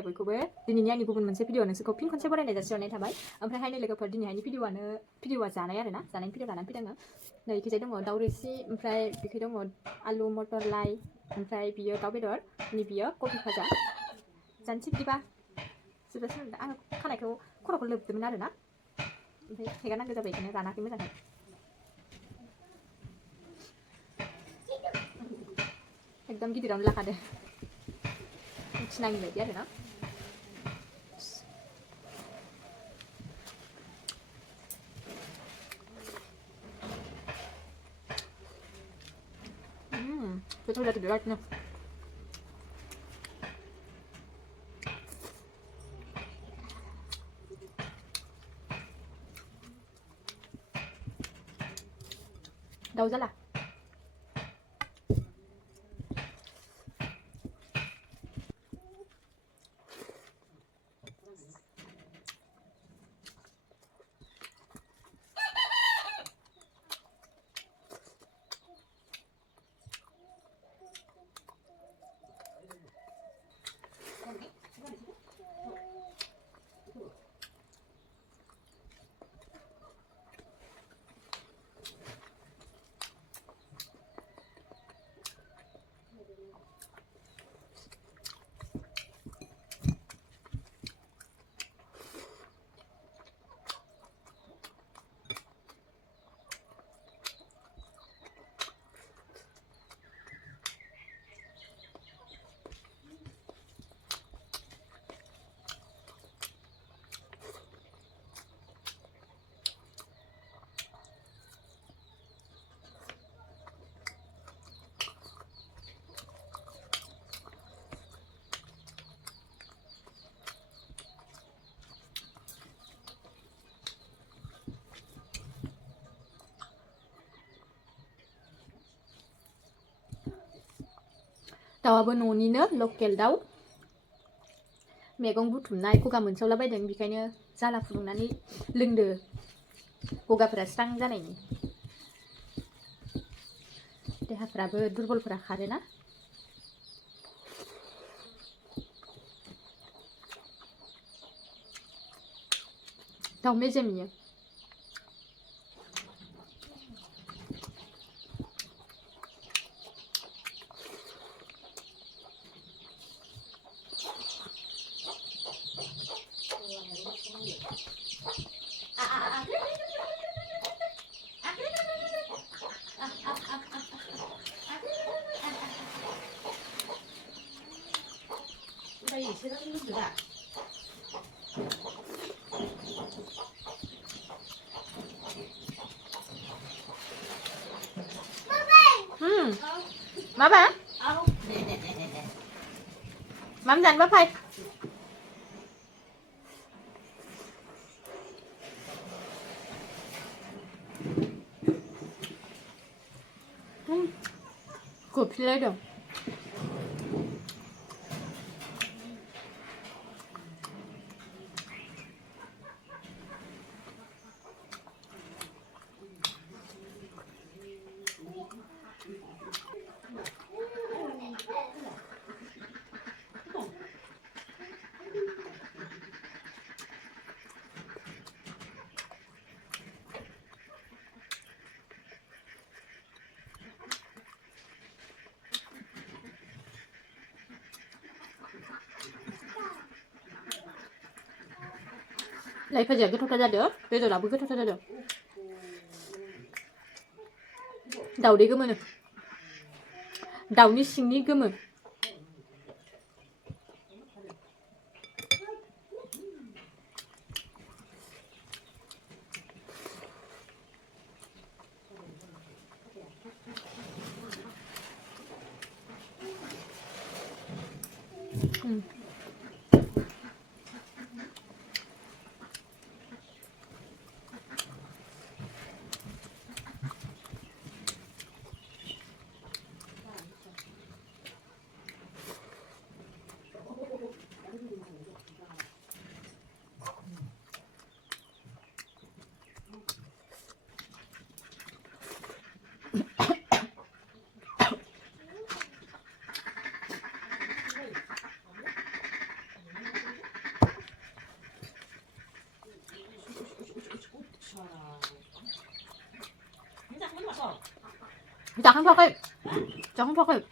खुलुमबाय बयखौबो दिनैनि आंनि गुबुन मोनसे भिडिअ नोंसोरखौ फिन खनसे बरायनाय जासिहरनाय थाबाय ओमफ्रायहाय नै लोगोफोर दिनैहायनि भिडिअआ जानाय आरो ना जानायनि भिडिअ लानानै फैदों आङो नै इखिजाय दङ दाउ रोसि ओमफ्राय बिखै दङ आलु मटर लाइ ओमफ्राय बियो दाउ बेदर बियो कबि भाजा जानोसै बिदिबा जोबजासिम आङो खानायखौ खर'खौ लोबदोंमोन आरो ना ओमफ्राय हेगारनांगौ जाबाय बेखायनो रानाखै मोजाङै एकदम गिदिरावनो लाखादो मिथिनाङि बायदि आरो ना गोथाव जादों बिरादनो दाउ जाला दाउआबो न'निनो लकेल दाउ मैगं बुथुमनाय गगा मोनसावलाबायदों बेखायनो जाला फुदुंनानै लोंदो गगाफोरा स्रां जानायनि देहाफ्राबो दुरबलफोरा खारोना दाउ मेजेमनि माबा माम जानोबा फाय गफिनलायदों लाइ भाजिया गोथावथार जादों बेदराबो गोथावथार जादों दाउदै गोमोनो दाउनि सिंनि गोमो 자한턱을 자한턱을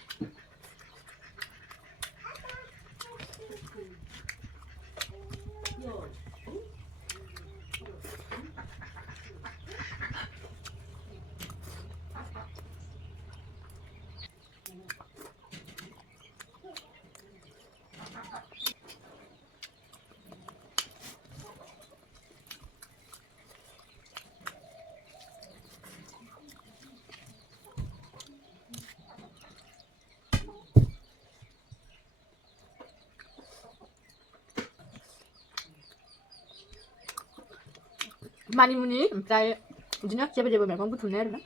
마니무니 오मफ्राय बिदिनो जेबो जेबो मैगं बुथुमनाय आरोना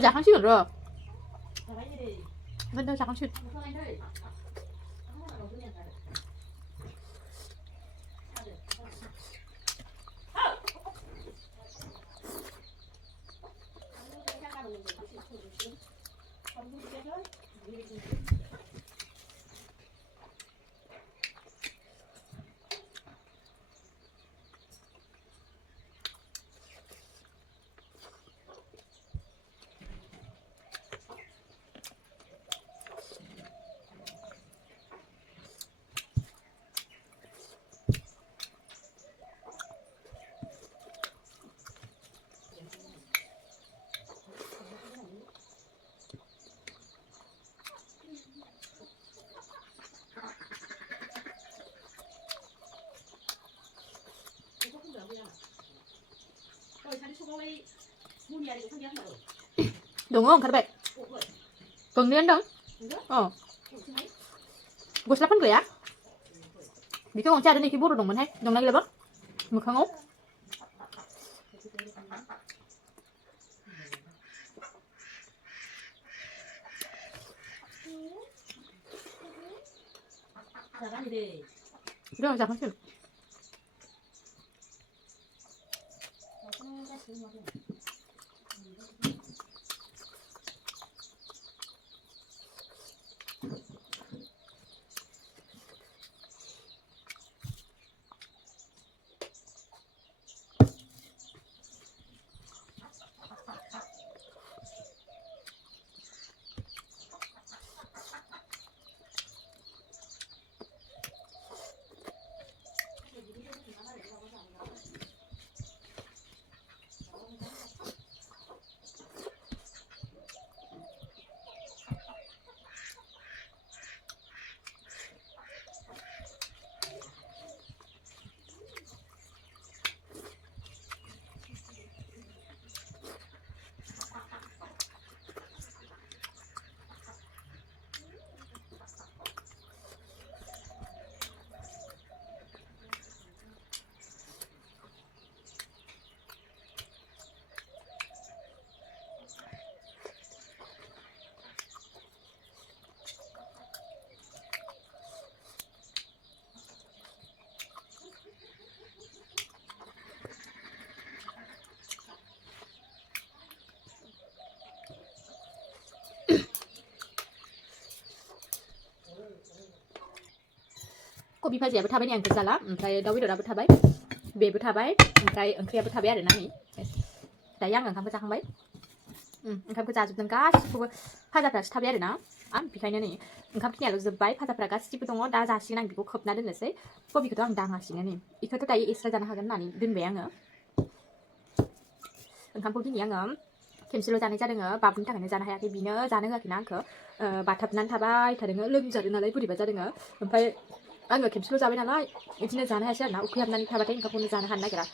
자 한식을 넣어 근데 자 한식 đúng không các bạn cần lên đâu gue silakan ya di cái con trai đây khi bút được đồng mình hay đồng này là bớt mực không ốp rồi giờ không chịu कबि भाजियाबो थाबाय नै आं जाला ओमफ्राय दाउ बेदराबो थाबाय बेबो थाबाय ओमफ्राय ओंख्रियाबो थाबाय आरोना नै दायो आं ओंखामखौ जाखांबाय ओंखामखौ जाजोबदों गासिखौबो फाजाफ्रासो थाबाय आरोना आं बेखायनो नै ओंखाम खिनियाल' जोब्बाय फाजाफ्रा गासिबो दङ दा जासिगोन आं बेखौ खोबना दोननोसै कबिखौथ' आं दाङासिनो नै बेखौथ' दायो एक्सट्रा जानो हागोन होननानै दोनबाय आङो ओंखामखौ दिनै आङो खेमसेल' जानाय जादों बाबुनि थाखायनो जानो हायाखै बिनो जानो होआखैना आंखौ बाथाबनानै थाबाय थादों लोमजादों नालाय बोरैबा जादों ओमफ्राय आङो खेमसेल' जाबाय नालाय बिदिनो जानो हायासै आरोना उखैहाबनानै थाबाथाय ओंखामखौनो जानो हानो नागिरा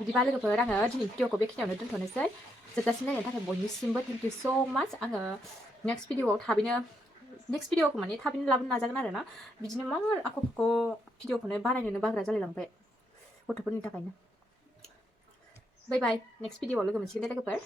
बिदिबा लोगोफोर आङो दिनैनि भिडिअखौ बेखिनियावनो दोनथ'नोसै जोबजासिम नायनो थाखाय बयनिसिमबो थेंक इउ स' माच आङो नेक्स्ट भिडिअआव थाबैनो नेक्स्ट भिडिअखौ माने थाबैनो लाबोनो नाजागोन आरो ना बिदिनो मा आख' फाख' भिडिअखौनो बानायनोनो बाग्रा जालायलांबाय गथ'फोरनि थाखायनो बाय बाय नेक्स्ट भिडिअआव लोगो मोनसिगोन दे लोगोफोर